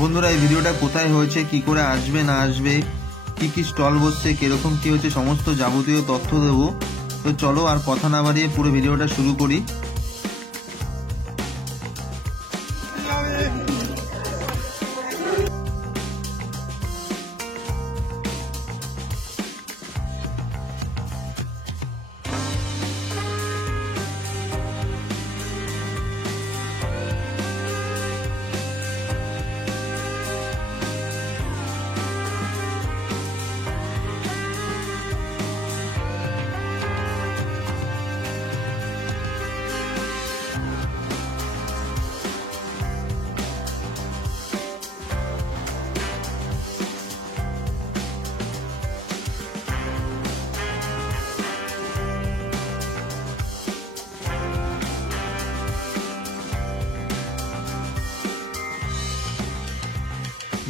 বন্ধুরা, এই ভিডিওটা কোথায় হয়েছে, কি করে আসবে না আসবে, কি কি স্টল বসছে, কিরকম কি হচ্ছে, সমস্ত যাবতীয় তথ্য দেবো। তো চলো আর কথা না বাড়িয়ে পুরো ভিডিওটা শুরু করি।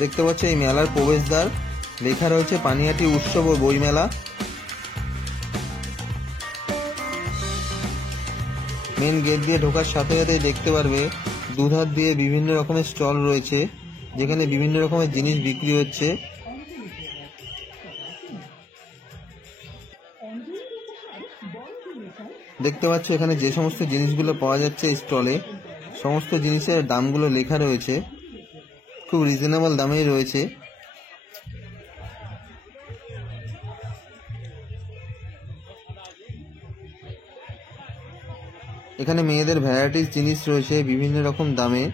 দেখতে পাচ্ছ এই মেলার প্রবেশদ্বার, লেখা রয়েছে পানিহাটি উৎসব ও বইমেলা। মেন গেট দিয়ে ঢোকার সাথে সাথে দেখতে পারবে দুধার দিয়ে বিভিন্ন রকমের স্টল রয়েছে, যেখানে বিভিন্ন রকমের জিনিস বিক্রি হচ্ছে। দেখতে পাচ্ছ এখানে যে সমস্ত জিনিসগুলো পাওয়া যাচ্ছে স্টলে, সমস্ত জিনিসের দামগুলো লেখা রয়েছে, খুব রিজনেবল দামেই রয়েছে। এখানে মেয়েদের ভ্যারাইটিস জিনিস রয়েছে বিভিন্ন রকম দামে,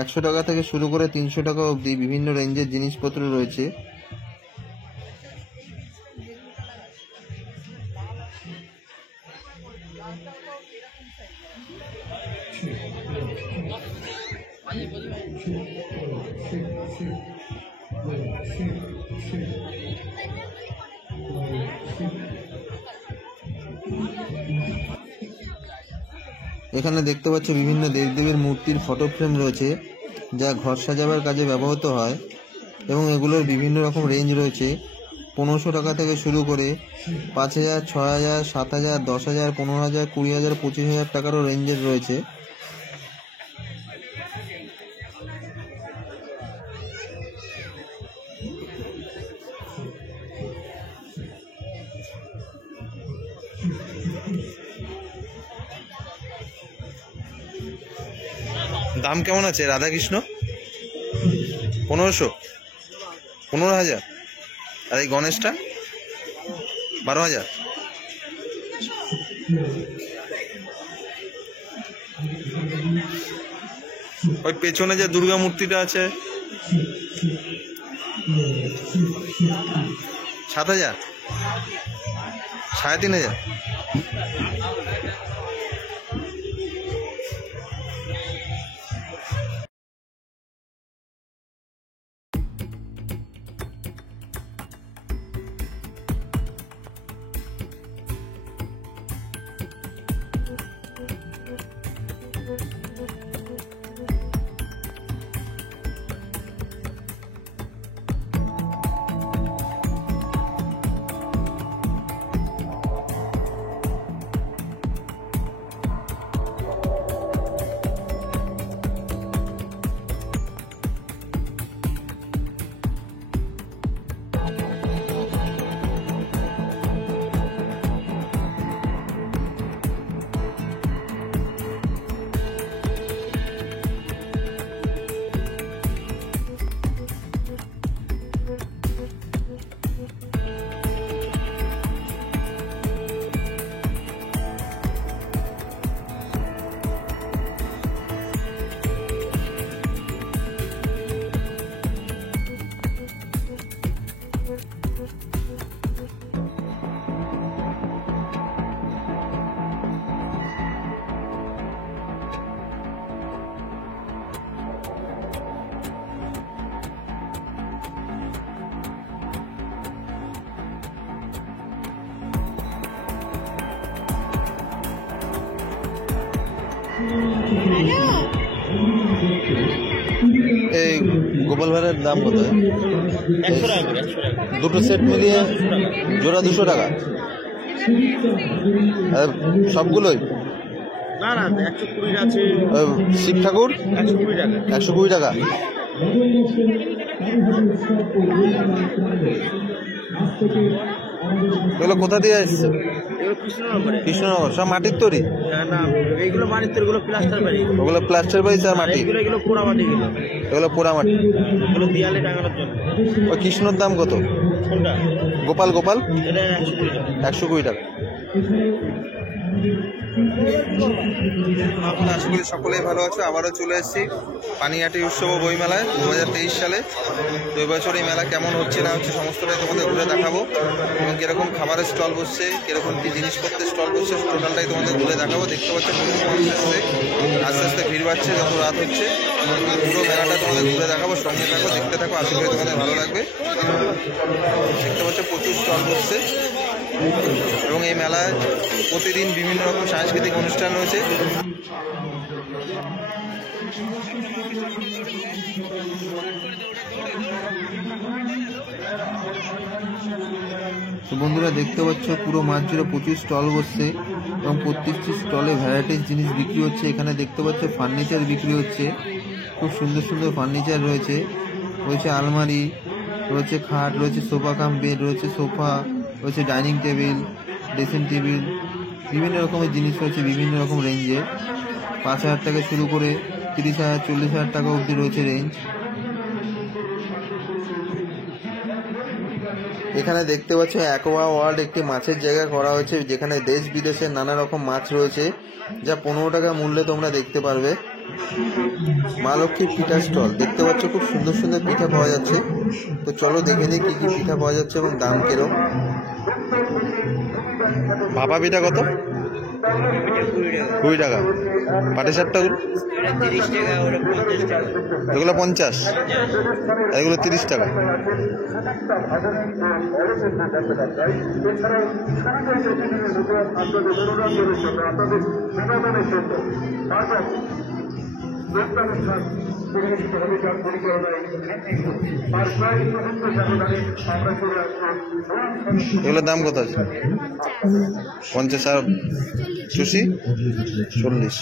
100 টাকা থেকে শুরু করে 300 টাকা অবধি বিভিন্ন রেঞ্জের জিনিসপত্র রয়েছে। এখানে দেখতে পাচ্ছ বিভিন্ন দেবদেবীর মূর্তির ফটো ফ্রেম রয়েছে, যা ঘর সাজাবার কাজে ব্যবহৃত হয়, এবং এগুলোর বিভিন্ন রকম রেঞ্জ রয়েছে। 1500 টাকা থেকে শুরু করে 5000, 6000, 7000, 10,000, 15,000, 20,000, 25,000 টাকারও রেঞ্জের রয়েছে। দাম কেমন আছে রাধাকৃষ্ণ? 1500, 15,000। আর এই গণেশটা 12,000। ওই পেছনে যে দুর্গা মূর্তিটা আছে 7,000, 3,500। এই গোপাল ভাড়ের দাম কত? 100 টাকা করে। দুটো সেট মিলিয়ে জোড়া 200 টাকা। সবগুলোই না না 120 আছে। শিব ঠাকুর 120 টাকা। 120 টাকা। এগুলো কোথা দিয়ে আসছে? এগুলো কৃষ্ণনগরে। কৃষ্ণনগর। সব মাটির তৈরি? না, এইগুলো মাটির তৈরি, এগুলো প্লাস্টার বাড়ি। ওগুলো প্লাস্টার বাড়ি আর মাটি? এগুলো পোড়া মাটি। এগুলো পোড়া মাটি। এগুলো দেয়ালে টাঙানোর জন্য। ওই কৃষ্ণর দাম কত? কোনটা? গোপাল গোপাল এটা 120 টাকা। 120 টাকা। আশা করি সকলেই ভালো আছো। আবারও চলে এসেছি পানিহাটি উৎসব ও বইমেলায় 2023 সালে। তো এবছর এই মেলা কেমন হচ্ছে না হচ্ছে সমস্তটাই তোমাদের ঘুরে দেখাবো, এবং কিরকম খাবারের স্টল বসছে, কিরকম কি জিনিসপত্রের স্টল বসছে, টোটালটাই তোমাদের ঘুরে দেখাবো। দেখতে পাচ্ছ প্রচুর মানুষ এসছে, আস্তে আস্তে ভিড় বাড়ছে যত রাত হচ্ছে। পুরো মেলাটা তোমাদের ঘুরে দেখাবো, সঙ্গে থাকো, দেখতে থাকো, আশা করি তোমাদের ভালো লাগবে। দেখতে পাচ্ছ প্রচুর স্টল বসছে, এবং এই মেলায় প্রতিদিন বিভিন্ন রকম সাংস্কৃতিক অনুষ্ঠান রয়েছে। তো বন্ধুরা দেখতে পাচ্ছ পুরো মাঠ জুড়ে প্রচুর স্টল বসছে, এবং প্রত্যেকটি স্টলে ভ্যারাইটিস জিনিস বিক্রি হচ্ছে। এখানে দেখতে পাচ্ছ ফার্নিচার বিক্রি হচ্ছে, খুব সুন্দর সুন্দর ফার্নিচার রয়েছে। রয়েছে আলমারি, রয়েছে খাট, রয়েছে সোফা কাম বেড, রয়েছে সোফা, রয়েছে ডাইনিং টেবিল, ড্রেসিং টেবিল, বিভিন্ন রকমের জিনিস রয়েছে বিভিন্ন রকম রেঞ্জে। 5,000 থেকে শুরু করে 30,000 40,000 টাকা অবধি রয়েছে রেঞ্জ। এখানে দেখতে পাচ্ছ অ্যাকোয়া ওয়ার্ল্ড একটি মাছের জায়গা করা হয়েছে, যেখানে দেশ বিদেশের নানা রকম মাছ রয়েছে, যা 15 টাকা মূল্যে তোমরা দেখতে পারবে। মা লক্ষ্মীর পিঠা স্টল দেখতে পাচ্ছ, খুব সুন্দর সুন্দর পিঠা পাওয়া যাচ্ছে। তো চলো দেখে নিই কি কি পিঠা পাওয়া যাচ্ছে এবং দাম কিরকম। ভাপা পিঠা কত? 20 টাকা। পাটি সাপটা 30 টাকা, ওটা 50 টাকা। এগুলো 50, এগুলো 30 টাকা। এগুলোর দাম কত আছে? 50 আর চুষি 40।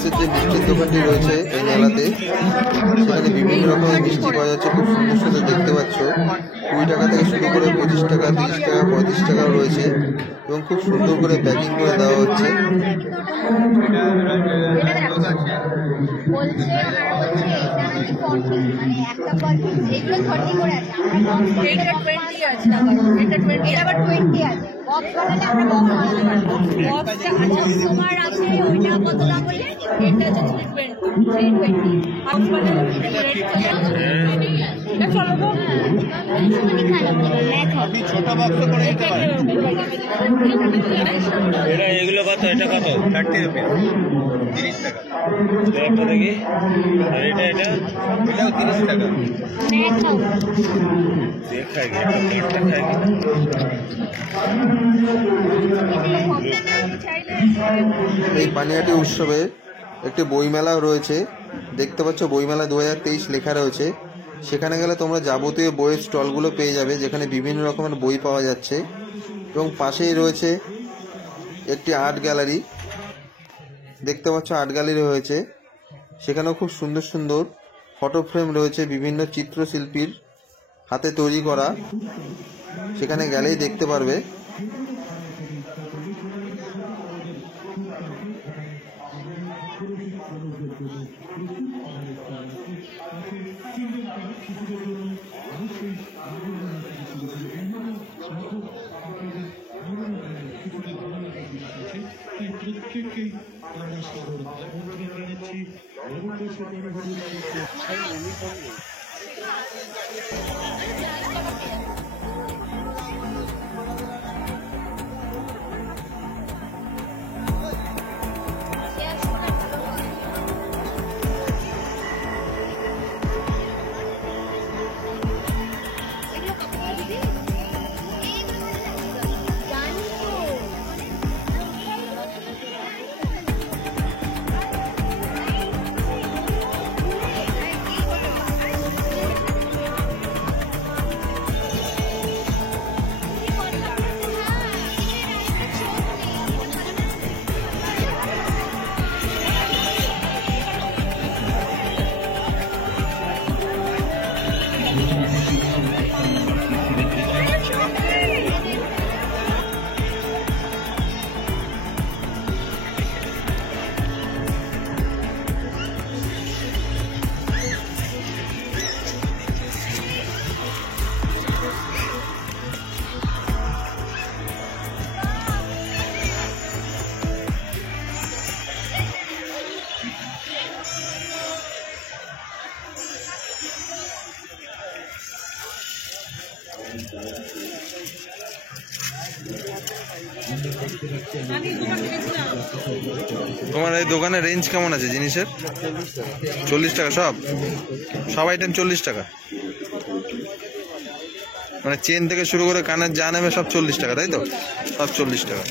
চিপসের যে মিষ্টির দোকানটি রয়েছে এই মেলাতে, সেখানে বিভিন্ন রকমের মিষ্টি পাওয়া যাচ্ছে। খুব সুন্দর সুন্দর দেখতে পাচ্ছ, 20 টাকা থেকে শুরু করে 25 টাকা, 30 টাকা, 35 টাকাও রয়েছে এবং খুব সুন্দর করে প্যাকিং করে দেওয়া হচ্ছে। এগুলো কত? এটা কত? 30 রুপিস, 30 টাকা। একটা দেখি। আর এটা এটাও 30 টাকা। খাই একটা খাই। এই পানিহাটি উৎসবে একটি বইমেলাও রয়েছে। দেখতে পাচ্ছ বইমেলা 2023 লেখা রয়েছে। সেখানে গেলে তোমরা যাবতীয় বইয়ের স্টলগুলো পেয়ে যাবে, যেখানে বিভিন্ন রকমের বই পাওয়া যাচ্ছে। এবং পাশেই রয়েছে একটি আর্ট গ্যালারি। দেখতে পাচ্ছ আর্ট গ্যালারি রয়েছে, সেখানেও খুব সুন্দর সুন্দর ফটো ফ্রেম রয়েছে বিভিন্ন চিত্রশিল্পীর হাতে তৈরি করা। সেখানে গেলেই দেখতে পারবে। তোমার এই দোকানের রেঞ্জ কেমন আছে জিনিসের? 40 টাকা সব আইটেম 40 টাকা, মানে চেন থেকে শুরু করে কানের যা নেবে সব 40 টাকা, তাই তো? সব 40 টাকা।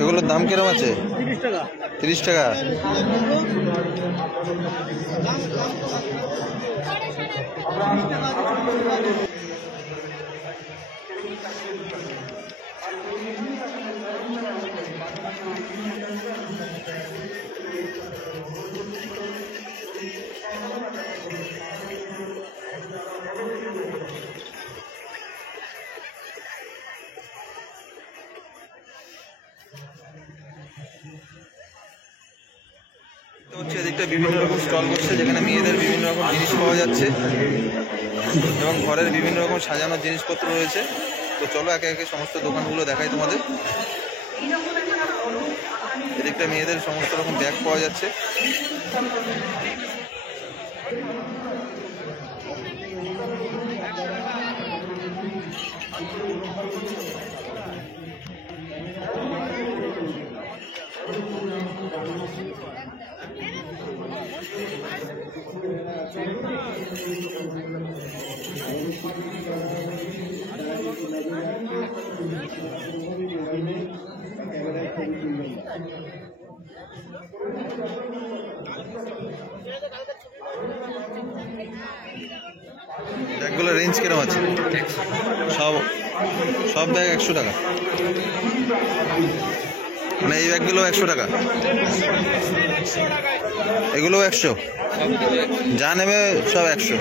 এগুলোর দাম কিরকম আছে? 30 টাকা। হচ্ছে এদিকটা বিভিন্ন রকম স্টল বসছে, যেখানে মেয়েদের বিভিন্ন রকম জিনিস পাওয়া যাচ্ছে এবং ঘরের বিভিন্ন রকম সাজানোর জিনিসপত্র রয়েছে। তো চলো একে একে সমস্ত দোকানগুলো দেখাই তোমাদের। এদিকটা মেয়েদের সমস্ত রকম ব্যাগ পাওয়া যাচ্ছে। ব্যাগগুলো রেঞ্জ কিরকম আছে? সব সব ব্যাগ 100 টাকা, মানে এই ব্যাগগুলো 100 টাকা, এগুলো 100, যা নেবে সব 100।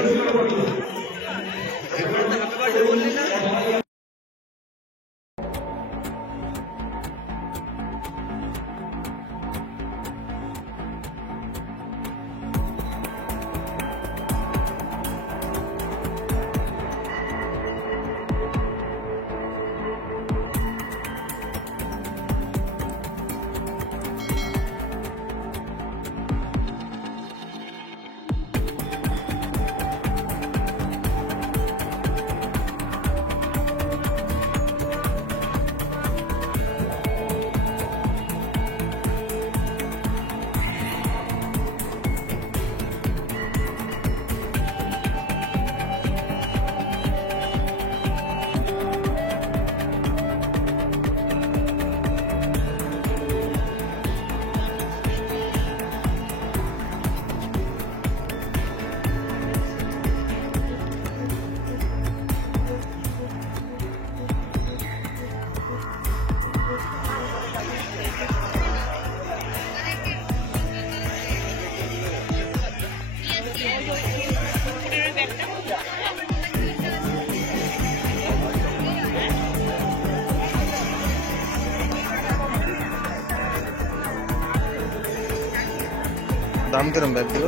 দাম কিরম ব্যাগগুলো?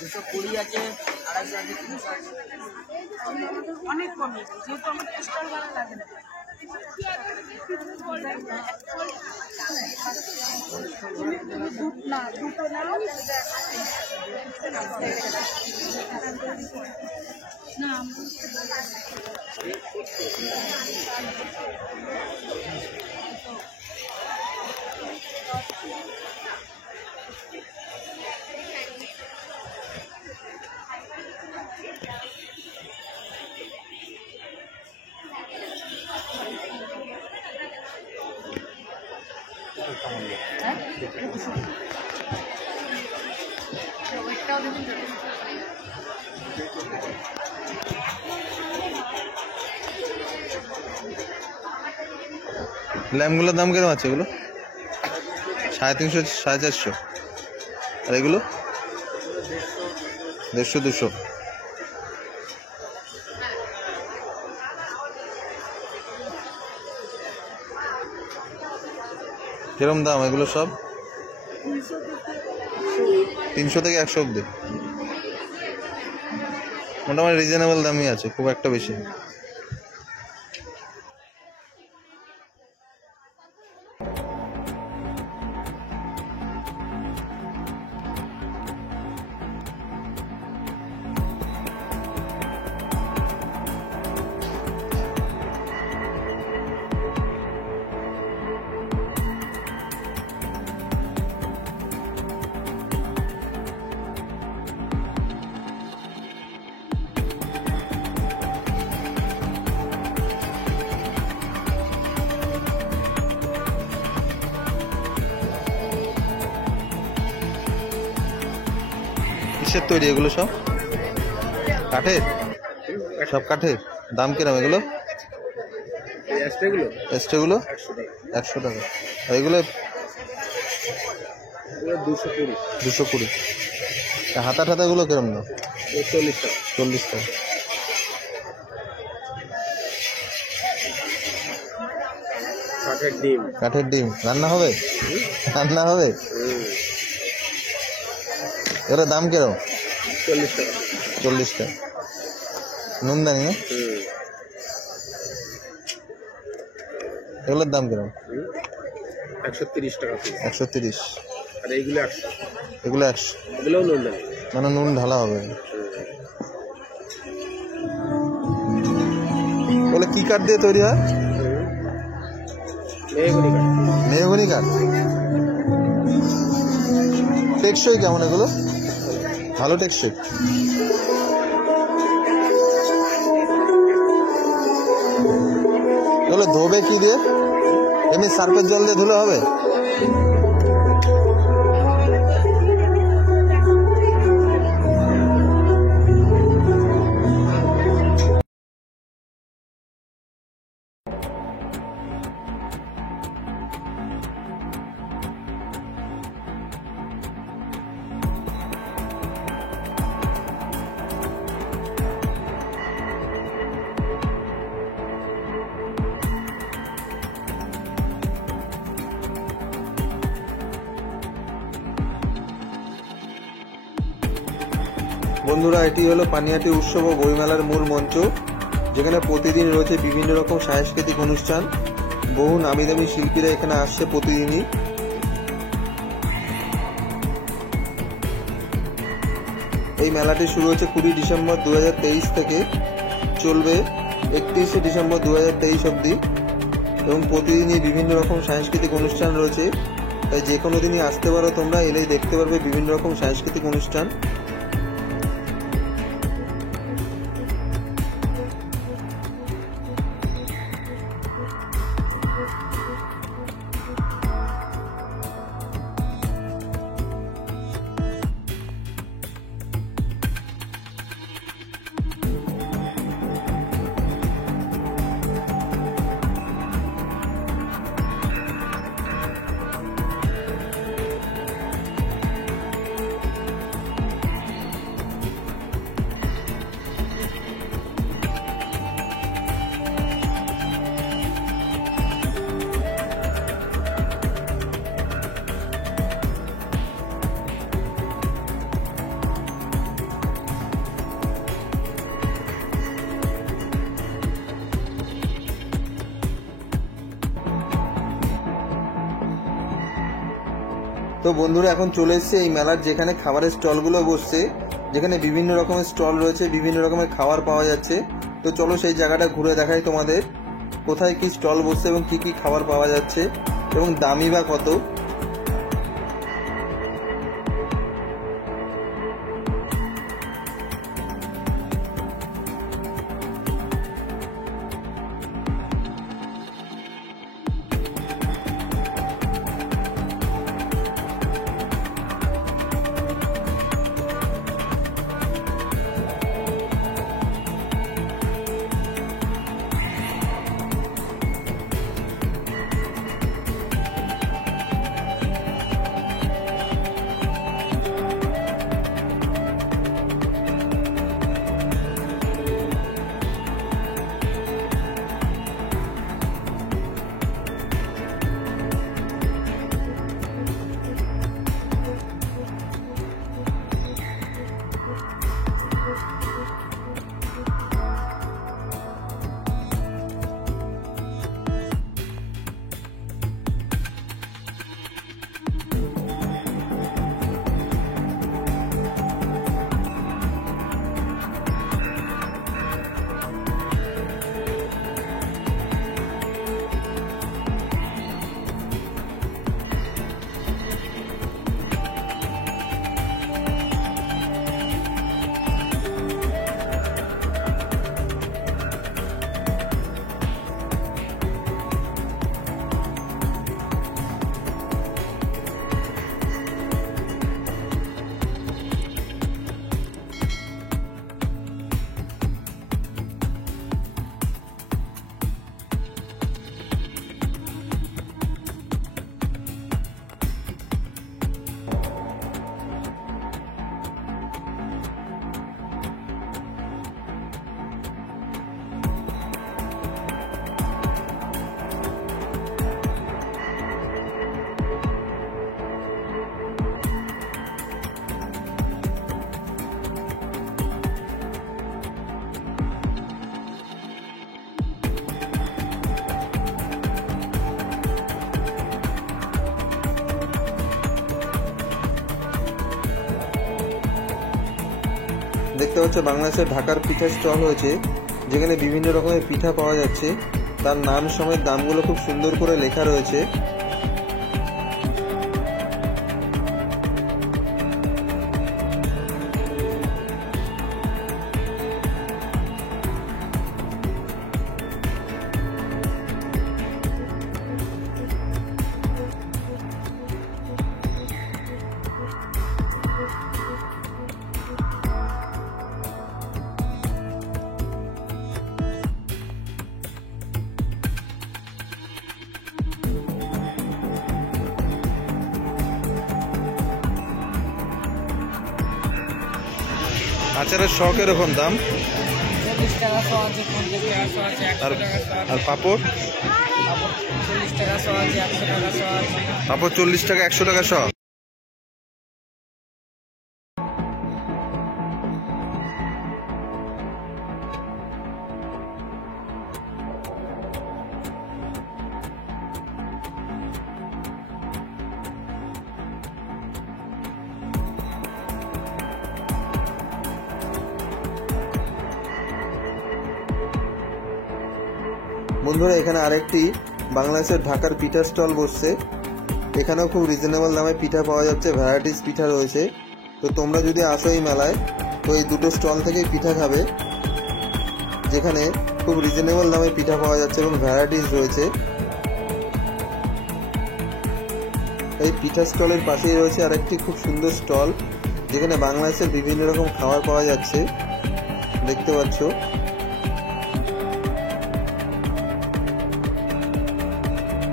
220 আছে, 250 আছে, 300 আছে, অনেক কমে, যেহেতু আমাদের স্টল ভাড়া লাগে না। দুটো নাও না ল্যাম্পগুলোর দাম কিরকম আছে? এগুলো 350, 450, আর এগুলো 150, 200। কিরম দাম এগুলো? সব 300 থেকে 100 অব্দি, মোটামুটি রিজনেবল দামই আছে, খুব একটা বেশি। কিসের তৈরি এগুলো? সব কাঠের? সব কাঠের? দাম কিরম এগুলো? এক্সট্রাগুলো 100 টাকা, আর এগুলো 220। হাতা ঠাতাগুলো কিরম দাম? 40 টাকা। কাঠের ডিম। কাঠের ডিম রান্না হবে? রান্না হবে? এটার দাম কিরকম? 40 টাকা। 40 টাকা। নুনদানি না? এগুলোর দাম কিরকম? 130 টাকা। 130। আর এইগুলো 100। এগুলো 100। এগুলোও নুনদানি। মানে নুন ঢালা হবে। বলে কি কাঠ দিয়ে তৈরি হয়? মেহগনি কাঠ। মেহগনি কাঠ। টেকসই কেমন এগুলো? ভালো টেকসই। এগুলো ধোবে কি দিয়ে? এমনি সার্ফের জল দিয়ে ধুলে হবে? বন্ধুরা, এটি হলো পানিহাটি উৎসব ও বইমেলার মূল মঞ্চ, যেখানে প্রতিদিন রয়েছে বিভিন্ন রকম সাংস্কৃতিক অনুষ্ঠান। বহু নামি দামি শিল্পীরা এখানে আসছে প্রতিদিনই। এই মেলাটি শুরু হচ্ছে 20 ডিসেম্বর 2023 থেকে, চলবে 31 ডিসেম্বর 2023 অবধি, এবং প্রতিদিনই বিভিন্ন রকম সাংস্কৃতিক অনুষ্ঠান রয়েছে। তাই যে কোনো দিনই আসতে পারো তোমরা, এলেই দেখতে পারবে বিভিন্ন রকম সাংস্কৃতিক অনুষ্ঠান। তো বন্ধুরা, এখন চলে এসেছে এই মেলার যেখানে খাবারের স্টলগুলো বসছে, যেখানে বিভিন্ন রকমের স্টল রয়েছে, বিভিন্ন রকমের খাবার পাওয়া যাচ্ছে। তো চলো সেই জায়গাটা ঘুরে দেখাই তোমাদের, কোথায় কি স্টল বসছে এবং কি কি খাবার পাওয়া যাচ্ছে এবং দামই বা কত। দেখতে পাচ্ছ বাংলাদেশের ঢাকার পিঠা স্টল হয়েছে, যেখানে বিভিন্ন রকমের পিঠা পাওয়া যাচ্ছে। তার নাম সমেত দামগুলো খুব সুন্দর করে লেখা রয়েছে। আচারের শ কিরকম দাম? 40 টাকা শ আছে, 50 টাকা শ আছে, 100 আর টাকা শ আছে, আর পাঁপড়? 40 টাকা শ আছে, 100 টাকা শ আছে। পাঁপড় 40 টাকা, 100 টাকা শ। বন্ধুরা, এখানে আরেকটি বাংলাদেশের ঢাকার পিঠা স্টল বসছে। এখানেও খুব রিজনেবল দামে পিঠা পাওয়া যাচ্ছে, ভ্যারাইটিস পিঠা রয়েছে। তো তোমরা যদি আসো এই মেলায়, তো এই দুটো স্টল থেকেই পিঠা খাবে, যেখানে খুব রিজনেবল দামে পিঠা পাওয়া যাচ্ছে এবং ভ্যারাইটিস রয়েছে। এই পিঠা স্টলের পাশেই রয়েছে আরেকটি খুব সুন্দর স্টল, যেখানে বাংলাদেশের বিভিন্ন রকম খাবার পাওয়া যাচ্ছে, দেখতে পাচ্ছ।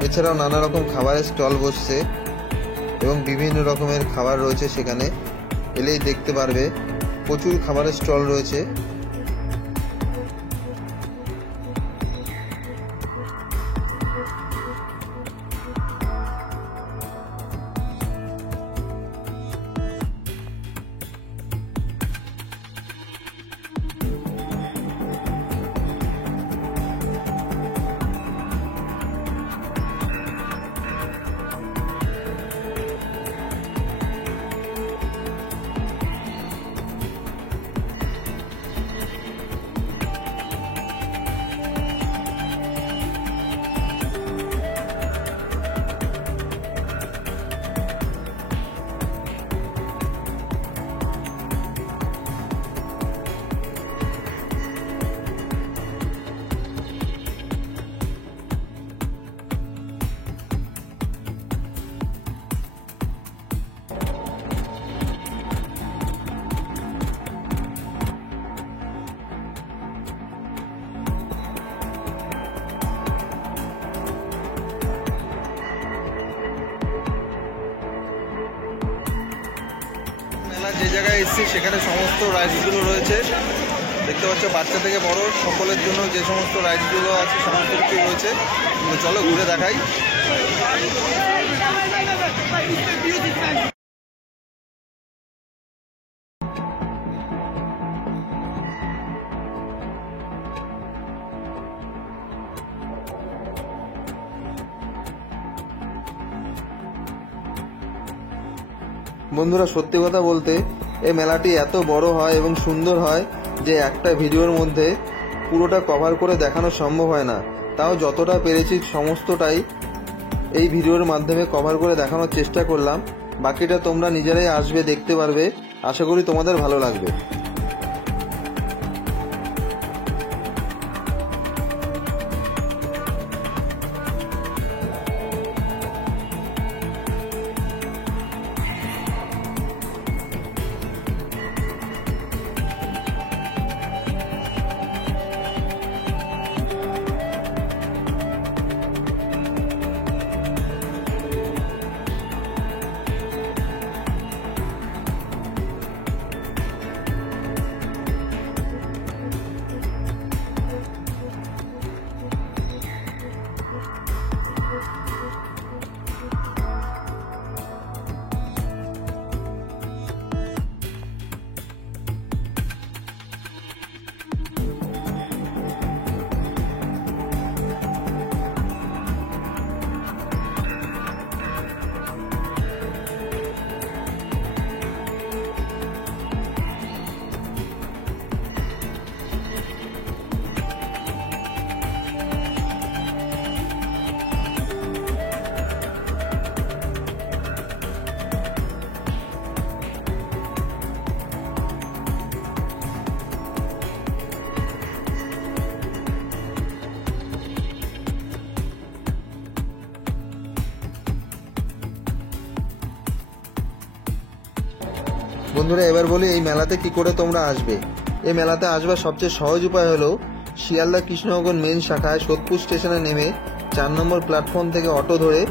এছাড়াও নানা রকম খাবারের স্টল বসছে এবং বিভিন্ন রকমের খাবার রয়েছে। সেখানে এলেই দেখতে পারবে প্রচুর খাবারের স্টল রয়েছে। যে জায়গায় এসেছি সেখানে সমস্ত রাইডসগুলো রয়েছে, দেখতে পাচ্ছ। বাচ্চা থেকে বড় সকলের জন্য যে সমস্ত রাইডসগুলো আছে সমস্ত কিছু রয়েছে। তো চলো ঘুরে দেখাই। বন্ধুরা, সত্যি কথা বলতে এই মেলাটি এত বড় হয় এবং সুন্দর হয় যে একটা ভিডিওর মধ্যে পুরোটা কভার করে দেখানো সম্ভব হয় না। তাও যতটা পেরেছি সমস্তটাই এই ভিডিওর মাধ্যমে কভার করে দেখানোর চেষ্টা করলাম। বাকিটা তোমরা নিজেরাই আসবে, দেখতে পারবে। আশা করি তোমাদের ভালো লাগবে। বন্ধুরা এবার বলি এই মেলাতে কি করে তোমরা আসবে। এই মেলাতে আসবার সবচেয়ে সহজ উপায় হলো শিয়ালদা কৃষ্ণনগর মেন শাখায় সোদপুর স্টেশনে নেমে 4 নম্বর প্ল্যাটফর্ম থেকে অটো ধরে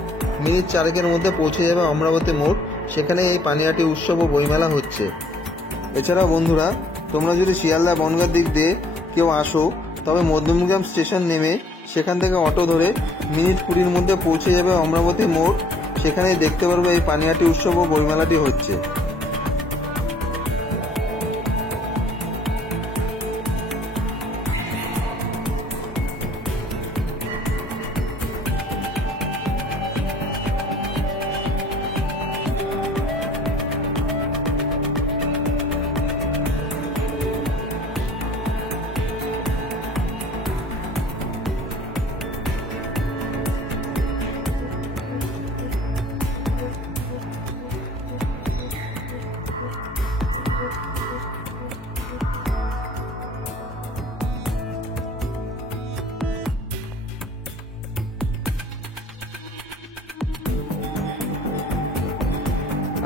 মিনিট 4 মধ্যে পৌঁছে যাবে অমরাবতী মোড়। সেখানে এই পানিহাটি উৎসব ও বইমেলা হচ্ছে। এছাড়াও বন্ধুরা তোমরা যদি শিয়ালদা বনগাঁর দিক দিয়ে কেউ আসো তবে মধ্যমগ্রাম স্টেশন নেমে সেখান থেকে অটো ধরে মিনিট 20 মধ্যে পৌঁছে যাবে অমরাবতী মোড়। সেখানেই দেখতে পারবে এই পানিহাটি উৎসব ও বইমেলাটি হচ্ছে।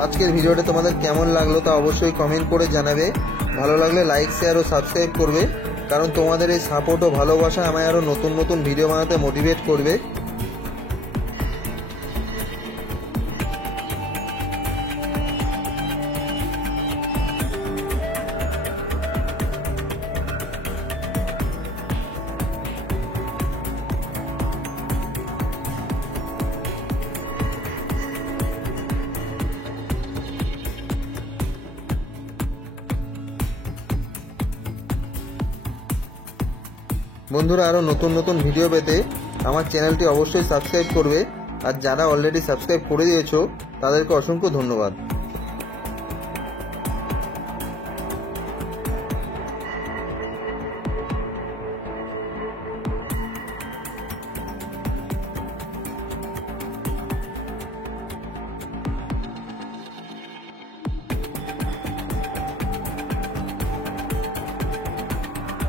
আজকের ভিডিওটা তোমাদের কেমন লাগলো তা অবশ্যই কমেন্ট করে জানাবে। ভালো লাগলে লাইক, শেয়ার ও সাবস্ক্রাইব করবে, কারণ তোমাদের এই সাপোর্ট ও ভালোবাসা আমায় আরও নতুন নতুন ভিডিও বানাতে মোটিভেট করবে। বন্ধুরা আরও নতুন নতুন ভিডিও পেতে আমার চ্যানেলটি অবশ্যই সাবস্ক্রাইব করবে, আর যারা অলরেডি সাবস্ক্রাইব করে দিয়েছো তাদেরকে অসংখ্য ধন্যবাদ।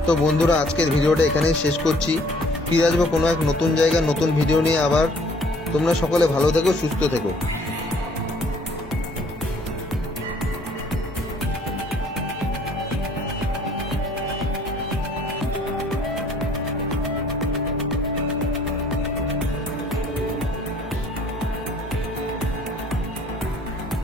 তো বন্ধুরা আজকের ভিডিওটা এখানেই শেষ করছি। ফিরে আসবো কোনো এক নতুন জায়গার নতুন ভিডিও নিয়ে আবার। তোমরা সকলে ভালো থেকো, সুস্থ থেকো।